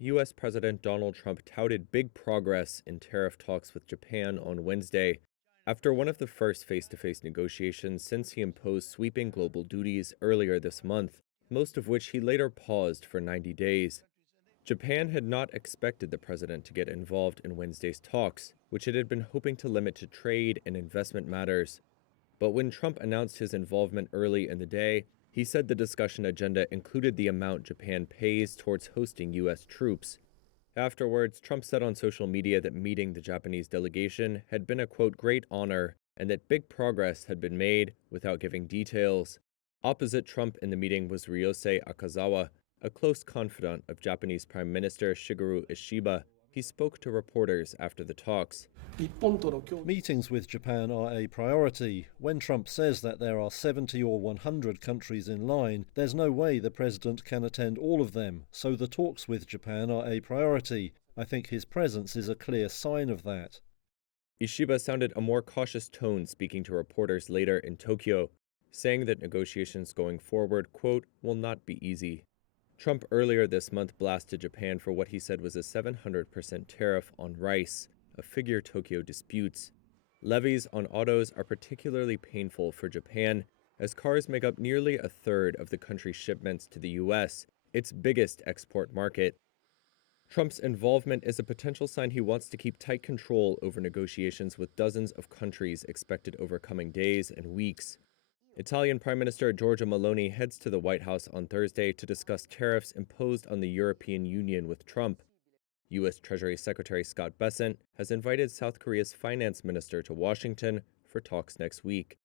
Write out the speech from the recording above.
U.S. President Donald Trump touted big progress in tariff talks with Japan on Wednesday, after one of the first face-to-face negotiations since he imposed sweeping global duties earlier this month, most of which he later paused for 90 days. Japan had not expected the president to get involved in Wednesday's talks, which it had been hoping to limit to trade and investment matters. But when Trump announced his involvement early in the day, he said the discussion agenda included the amount Japan pays towards hosting U.S. troops. Afterwards, Trump said on social media that meeting the Japanese delegation had been a, quote, great honor, and that big progress had been made without giving details. Opposite Trump in the meeting was Ryosei Akazawa, a close confidant of Japanese Prime Minister Shigeru Ishiba. He spoke to reporters after the talks. Meetings with Japan are a priority. When Trump says that there are 70 or 100 countries in line, there's no way the president can attend all of them, so the talks with Japan are a priority. I think his presence is a clear sign of that. Ishiba sounded a more cautious tone speaking to reporters later in Tokyo, saying that negotiations going forward, quote, will not be easy. Trump earlier this month blasted Japan for what he said was a 700% tariff on rice, a figure Tokyo disputes. Levies on autos are particularly painful for Japan, as cars make up nearly a third of the country's shipments to the U.S., its biggest export market. Trump's involvement is a potential sign he wants to keep tight control over negotiations with dozens of countries expected over coming days and weeks. Italian Prime Minister Giorgia Meloni heads to the White House on Thursday to discuss tariffs imposed on the European Union with Trump. U.S. Treasury Secretary Scott Bessent has invited South Korea's finance minister to Washington for talks next week.